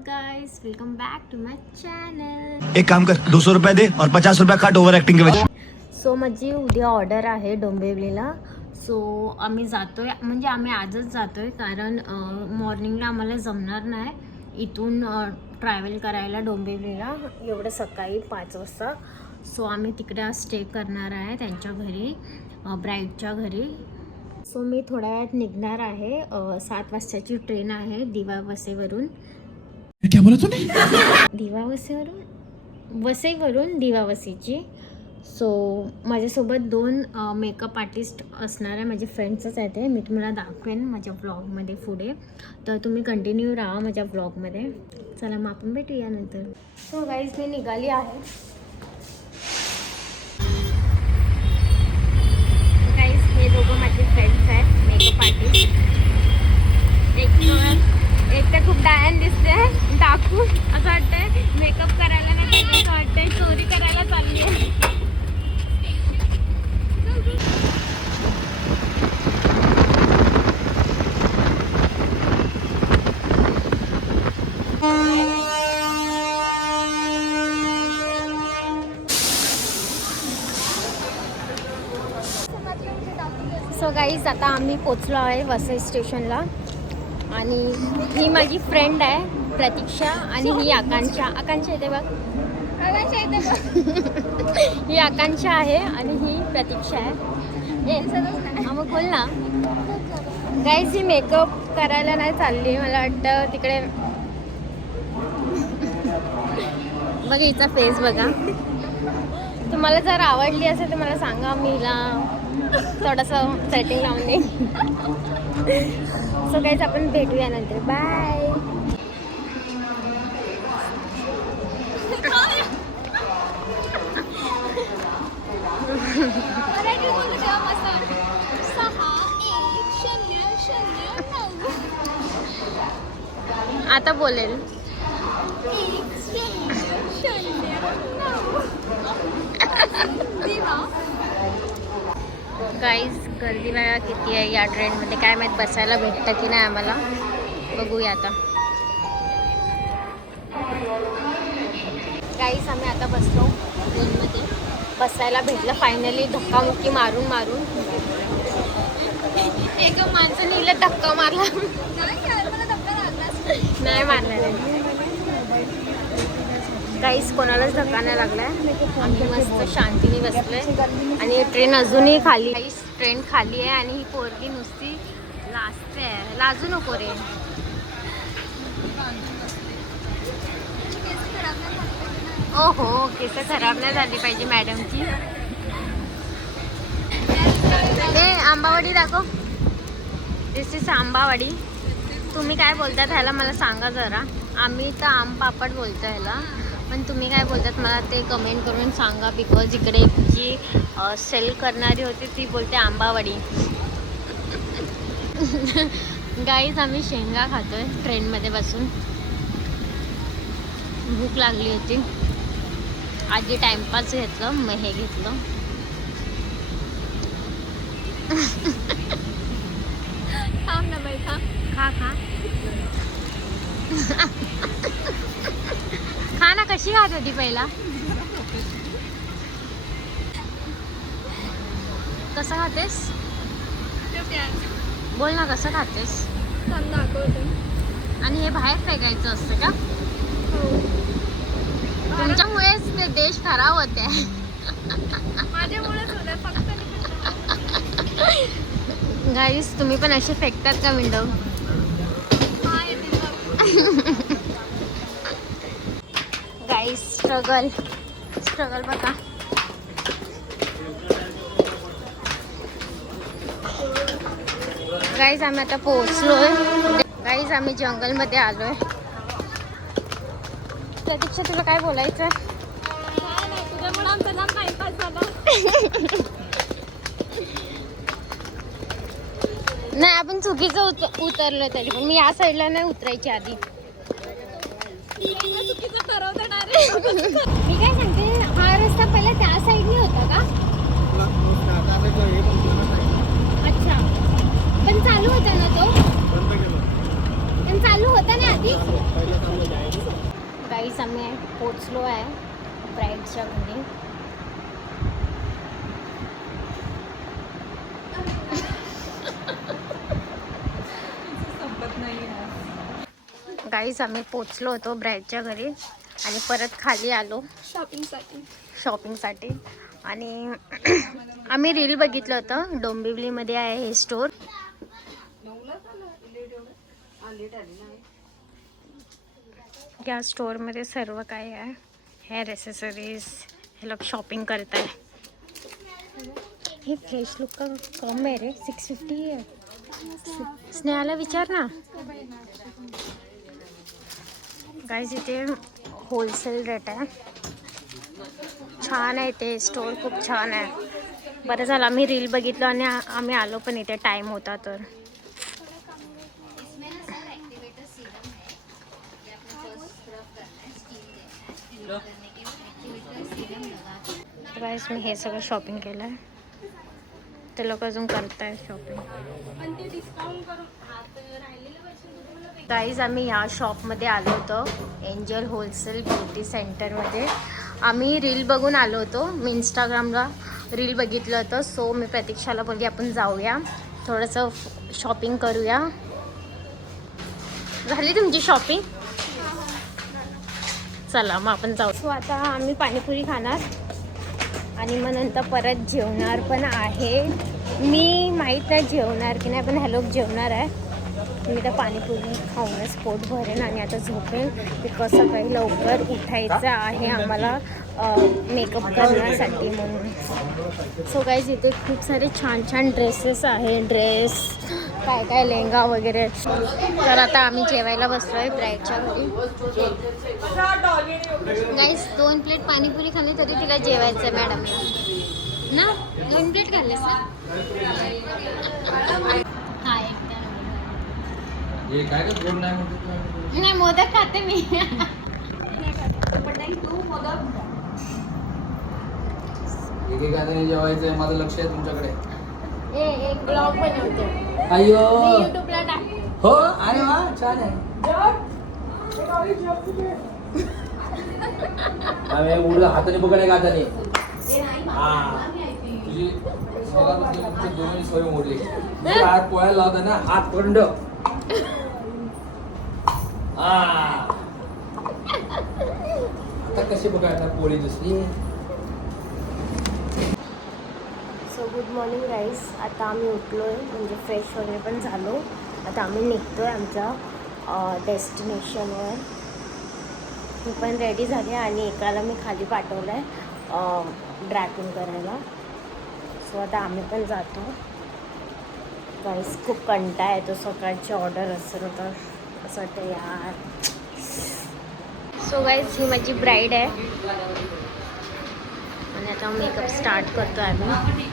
Guys, welcome back to my channel. एक काम कर 200 रुपये दे और 50 रुपये काट ओव्हर ऍक्टिंग के वजह। सो माझी उद्या ऑर्डर आहे डोंबिवलीला। सो आम्ही जातोय, म्हणजे आम्ही आजच जातोय कारण मॉर्निंगला आम्हाला जमणार नाही इथून ट्रॅव्हल करायला डोंबिवलीला एवढं सकाळी 5 वाजता। सो आम्ही तिकडे स्टे करणार आहे त्यांच्या घरी, ब्राईडच्या घरी। सो मी थोड्या वेळात निघणार आहे। 7 वाजताची ट्रेन आहे दिवा वसईवरून। क्या बोला तूने? दिवा वसईवरून दिवा वसईची। सो माझ्यासोबत 2 मेकअप आर्टिस्ट असणार आहे, माझे फ्रेंड्सच आहेत ते। मी तुम्हाला दाखवेन माझ्या ब्लॉगमध्ये पुढे, तर तुम्ही कंटिन्यू राहा माझ्या ब्लॉगमध्ये। चला मग आपण भेटूया नंतर। सो गाईज मी निघाली आहे। गाईज हे दोघं माझे फ्रेंड्स आहेत मेकअप आर्टिस्ट। एक तर खूप डायन दिसते, टाकू असं वाटतंय मेकअप करायला नाही पाहिजे, असं वाटतंय चोरी करायला चालली आहे। सो गाईज आता आम्ही पोचलो आहे वसई स्टेशनला, आणि ही माझी फ्रेंड आहे प्रतीक्षा, आणि ही आकांक्षा येते बघ, ही आकांक्षा आहे आणि ही प्रतीक्षा आहे। मग बोल ना। गाईज ही मेकअप करायला नाही चालली, मला वाटतं तिकडे बघ हिचा फेस बघा। तुम्हाला जर आवडली असेल तर मला सांगा, मी हिला थोडंसं सेटिंग लावून देईन। सो गाईज आपण भेटूया नंतर, बाय। आता बोलेल। गाईज गर्दी बघा किती आहे या ट्रेनमध्ये, काय माहीत बसायला भेटतं की नाही आम्हाला, बघूया आता। गाईज आम्ही आता बसलो ट्रेनमध्ये, बसायला भेटलं फायनली, धक्कामुक्की मारून मारून। एक माणसाने हिला धक्का मारला, नाही मारणार काहीच, कोणालाच धक्का नाही लागलाय। आम्ही मस्त शांतीने बसलोय, आणि ट्रेन अजूनही खाली, ट्रेन खाली आहे, आणि ही पोरगी नुसती लाजते। लाजू नको रे। ओहो, केस खराब नाही झाली पाहिजे मॅडमची। हे आंबावडी दाखव, दिस इज आंबावडी। तुम्ही काय बोलतात ह्याला मला सांगा जरा। आम्ही तर आम पापड बोलतो ह्याला, पण तुम्ही काय बोलतात मला ते कमेंट करून सांगा, बिकॉज इकडे जी सेल करणारी होती ती बोलते आंबावडी। गाईज आम्ही शेंगा खातोय ट्रेनमध्ये बसून, भूक लागली होती। आधी टाइमपास घेतलं, मग हे घेतलं। थांब ना बाई, थांब, खा खा खा ना। कशी खात होती पहिला, कसं खातेस बोल ना, कसं खातेस? आणि हे बाहेर फेकायचं असतं का? तुमच्यामुळेच ते देश खराब होते। गाईस तुम्ही पण असे फेकतात का विंडो? गाईस स्ट्रगल बघा। गाईज आम्ही आता पोहोचलोय। गाईज आम्ही जंगलमध्ये आलोय। प्रतीक्षा तुला काय बोलायचं? नाही, आपण चुकीचं उतरलो तरी पण, मी या साईडला नाही उतरायची आधी। मी काय सांगते, हा रस्ता पहिला त्या साईडने होता का? अच्छा, पण चालू होता ना तो? पण चालू होता ना आधी? गाईस आम्ही पोचलो आहे ब्राईडच्या घरी. गाईस आम्ही पोचलो होतो ब्राईडच्या घरी आणि परत खाली आलो शॉपिंगसाठी. आणि आम्ही रील बघितलं होतं, डोंबिवलीमध्ये आहे हे स्टोर. या स्टोअरमध्ये सर्व काही आहे, हेअर ॲसेसरीज. हे लोक शॉपिंग करत आहे. हे फ्रेश लुक का कम आहे रे, 650 आहे. स्नेहाला विचार ना. गाईज इथे होलसेल रेट आहे, छान आहे ते स्टोर, खूप छान आहे. बरं झालं आम्ही रील बघितलं आणि आम्ही आलो पण इथे, टाईम होता तर. गाईज मी हे सगळं शॉपिंग केलं आहे, ते लोक अजून करताय शॉपिंग. गाईज आम्ही ह्या शॉपमध्ये आलो होतो, एंजल होलसेल ब्युटी सेंटरमध्ये. आम्ही रील बघून आलो होतो, मी इंस्टाग्रामला रील बघितलं होतं. सो मी प्रतीक्षाला बोलली आपण जाऊया, थोडंसं शॉपिंग करूया. झाली तुमची शॉपिंग? चला मग आपण जाऊ. सो आता आम्ही पाणीपुरी खाणार आणि मग नंतर परत जेवणार पण आहे. मी माहीत नाही जेवणार की नाही, पण ह्या लोक जेवणार आहे. मी तर पाणीपुरी खाऊनच पोट भरेन आणि आता झोपेन. बिकॉज सकाळी लवकर उठायचं आहे आम्हाला मेकअप करण्यासाठी म्हणून. सो गाईज इथे खूप सारे छान छान ड्रेसेस आहे, ड्रेस काय काय लेहंगा वगैरे. तर आता आम्ही जेवायला बसलो आहे ब्राईडच्या घरी. गाईज 2 प्लेट पाणीपुरी खाल्ली तरी तिला जेवायचं आहे मॅडमला ना. 2 प्लेट खाल्लीस ना? हां नाही, मोदक खाते मी. जेवायचंय, माझं लक्ष आहे तुमच्याकडे. एक ब्लॉग बनवते, अय्यो युट्यूबला टाक. हो, अरे वा, छान आहे. आम्ही उडलं हाताने पकडे का हाताने. तुझी दोन्ही सवय मोडली. हात पोळायला लावता ना, हात पकडून ठेव. आता कशी बघायला पोळी दुसरी. सो गुड मॉर्निंग गाईस. आता आम्ही उठलो आहे, म्हणजे फ्रेश वगैरे पण झालो. आता आम्ही निघतो आहे आमच्या डेस्टिनेशनवर. मी पण रेडी झाले आणि एकाला मी खाली पाठवलं आहे ड्रॅकिंग करायला. सो आता आम्ही पण जातो. गाईस खूप कंटाळा येतो, सकाळची ऑर्डर असेल तर असं वाटतं यार. सो गाईस ही माझी ब्राईड आहे आणि आता मेकअप स्टार्ट करतो आम्ही.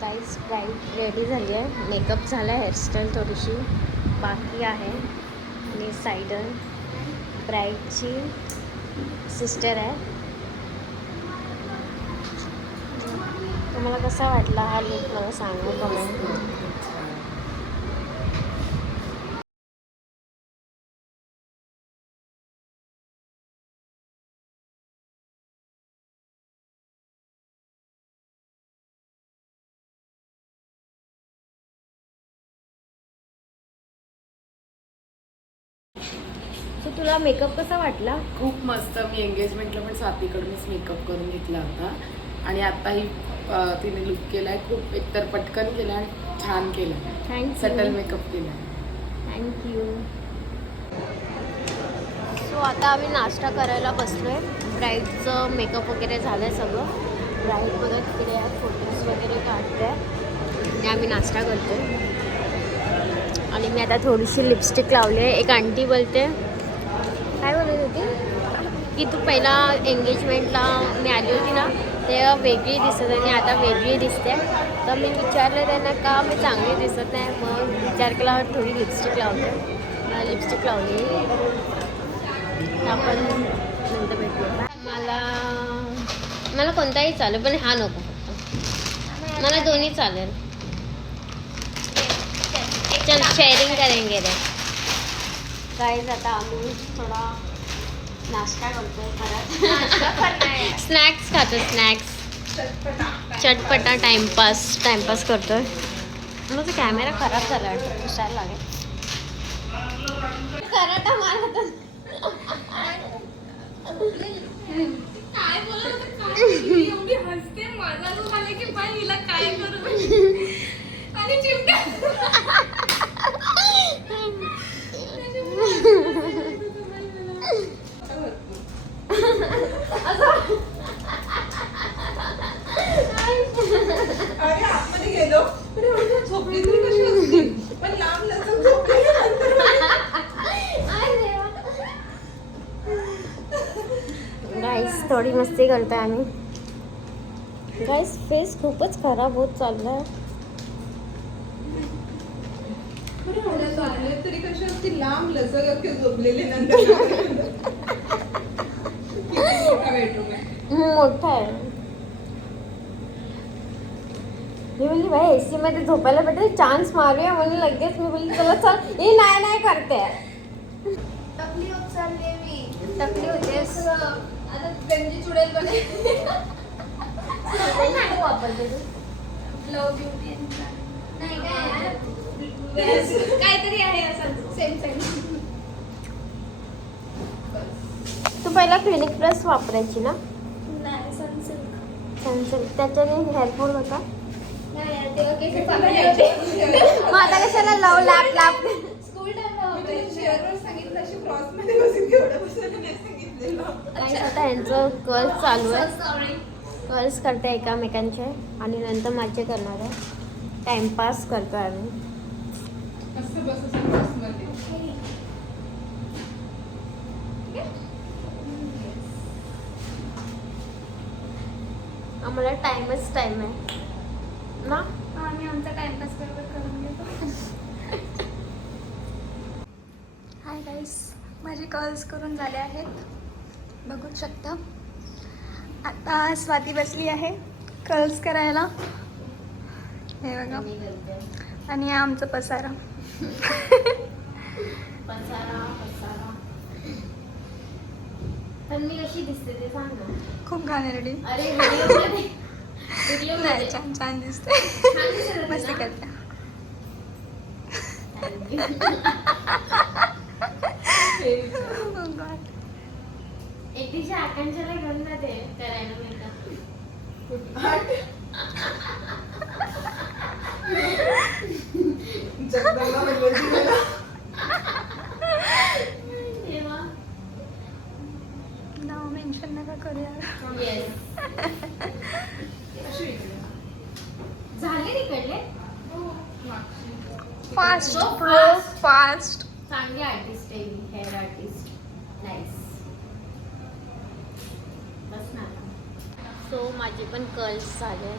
गाईस ब्राईड रेडी झाली आहे, मेकअप झाला आहे, हेअरस्टाईल थोडीशी बाकी आहे. आणि साईडर ब्राईडची सिस्टर आहे. तुम्हाला कसा वाटला हा लुक मला सांगा कमेंट. सो तुला मेकअप कसा वाटला? खूप मस्त. मी एंगेजमेंटला पण साथीकडूनच मेकअप करून घेतला होता आणि आताही तिने लुक केलाय. खूप एकतर पटकन केला आणि छान केला. थँक्यू. सटल मेकअप केला. थँक्यू. सो आता आम्ही नाश्ता करायला बसलो आहे. ब्राईडचं मेकअप वगैरे झालं आहे सगळं. ब्राईड बघा तिकडे फोटोज वगैरे काढते आणि आम्ही नाश्ता करतो. आणि मी आता थोडीशी लिपस्टिक लावली आहे. एक आंटी बोलते, काय बोलत होती? की तू पहिला एंगेजमेंटला मी आली होती ना तेव्हा वेगळी दिसत आणि आता वेगळी दिसते. तर मी विचारलं त्यांना का मी चांगली दिसत नाही. मग विचार केला थोडी लिपस्टिक लावते. लिपस्टिक लावली. आपण नंतर भेटूया. मला कोणताही चालेल पण हा नको फक्त. मला दोन्ही चालेल. चल शेअरिंग करेंगे रे. गाईज आता आम्ही थोडा नाश्ता करतोय परत. स्नॅक्स खातो. स्नॅक्स चटपटा टाइमपास करतोय. माझा कॅमेरा खराब झाला वाटतं. पुसायला लागेल. कराटा मारत एवढी हसते माझा जो झाला की पण हिला काय करू आणि चिमटा अरे आतमध्ये गेलो पण एवढी झोपली तरी कशी असते पण लांब लचक झोपली गाईस थोडी मस्ती करतोय आम्ही. गाईस फेस खूपच खराब होत चाललाय. तरी कशी असते लांब लचक अख्खे झोपलेले नंतर बेडरूम आहे मोठा आहे. मी बोलली भाई एसी मध्ये झोपायला भेटेल चान्स मारूया म्हणून लगेच मी बोलली चला चल. हे नाही करते. टकली होत चालले मी टकली होतेस. आता गंजी चुडेल बने वापरते तू. लव ब्युटी नाही काय काहीतरी आहे असं सेम तू पहिला क्लिनिक प्लस वापरायची ना. नाही सनसिल्क सनसिल्क त्याच्याने हेअरफॉल होता. नाही तेव्हा केस चांगले होते मग आता कशाला लव लॅप स्कूल टाइमला होते शेअरवर सांगितलं अशी क्रॉस मध्ये बसून एवढं बसायला नाही सांगितलेलं. आता यांचं कर्ल्स चालू आहे. सॉरी कर्ल्स करते एकामेकांचे आणि नंतर मज्जा करणार आहे. टाइमपास करतो आम्ही. असं बसून क्रॉस मध्ये आम्हाला टाइमच टाइम आहे ना. आम्ही आमचा टाइमपास करून घेतो. हाय गाईस माझे कर्ल्स करून झाले आहेत बघू शकता. आता स्वाती बसली आहे कर्ल्स करायला. हे बघा आणि हा आमचं पसारा. पण मी कशी दिसते ते सांग ना. खूप घाणेरडी. अरे व्हिडिओ नाही छान दिसते. मस्ती करते. Oh God. एक दिवशी आकांक्षाला घेऊन जाते करायला मेकअप. नाव मेन्शन नका करूया. झाले तिकडले फास्ट So प्रो फास्ट. चांगली आर्टिस्ट आहे हेअर आर्टिस्ट. नाईस. बस ना. सो माझे पण कर्ल्स झाले.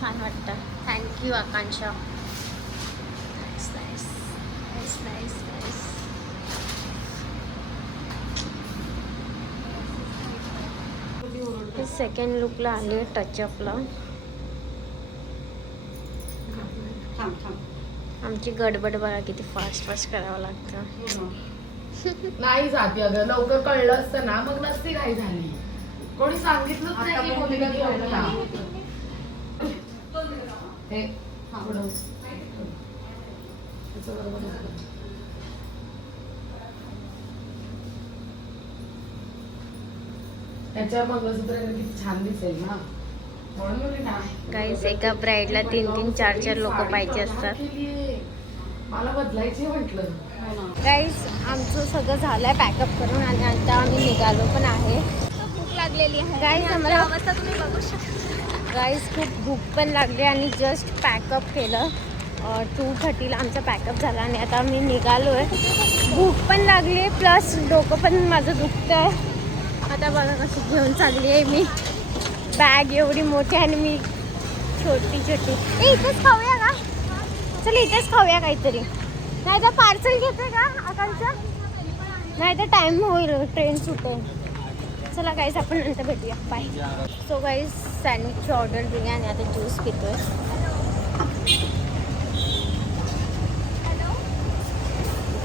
छान वाटतं. Thank you Akanksha. Nice nice nice nice nice. Second लुकला आले टचअपला. आमची गडबड बघा किती फास्ट करावं लागतं. नाही जाती अगं लवकर कळलं असतं ना मग नसती काही झाली. कोणी सांगितलंच नाही की मुलीला घेऊन जा. हे पुढं. त्याचं बरोबर आहे. त्याच्या मंगळसूत्र किती छान दिसेल ना म्हणून मुली नाही. गाईस एका ब्राईडला 3-3, 4-4 लोक पाहिजे असतात. मला बदलायची म्हटलं. गाईस आमचं सगळं झालंय पॅकअप करून आणि आता आम्ही निघालो पण आहे. भूक लागलेली आहे गाईस. आम्हाला अवस्था तुम्ही बघू शकता. गाईस खूप भूक पण लागली आणि जस्ट पॅकअप केलं. 2:30ला आमचा पॅकअप झाला आणि आता आम्ही निघालो आहे. भूक पण लागली प्लस डोकं पण माझं दुखतं आहे. आता बघा कसं घेऊन चालली आहे मी बॅग एवढी मोठी आणि मी छोटी छोटी. इथेच खाऊया का? चल इथेच खाऊया काहीतरी, नाही तर पार्सल घेते का आकांक्षा? नाही तर टाईम होईल, ट्रेन सुटेल. चला गाईस आपण नंतर भेटूया, बाय. सो गाईस सँडविचची ऑर्डर दिली आणि आता ज्यूस पितोय.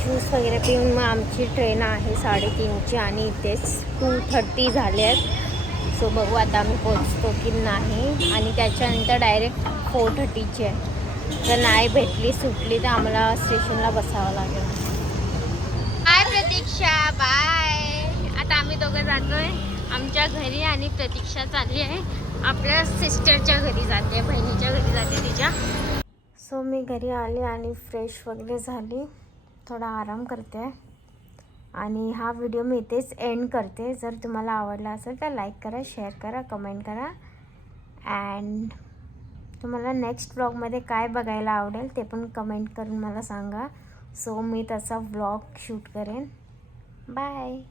ज्यूस वगैरे पिऊन मग आमची ट्रेन आहे 3:30ची आणि इथेच 2:30 झाले आहेत. सो बघू आता आम्ही पोचतो की नाही. आणि त्याच्यानंतर डायरेक्ट 4:30ची आहे. जर नाही भेटली सुटली तर आम्हाला स्टेशनला बसावं लागेल. बाय प्रतीक्षा, बाय. आता आम्ही दोघं जातोय आमच्या घरी आणि प्रतीक्षा चालली आहे आपल्या सिस्टरच्या घरी जाते, बहिणीच्या घरी जाते तिच्या. सो मी घरी आले आणि फ्रेश वगैरे झाली, थोडा आराम करते आणि हा व्हिडिओ मी इथेच एंड करते. जर तुम्हाला आवडला असेल तर लाईक करा, शेअर करा, कमेंट करा. अँड तुम्हाला नेक्स्ट व्लॉगमध्ये काय बघायला आवडेल ते पण कमेंट करून मला सांगा. सो मी तसा व्लॉग शूट करेन. बाय.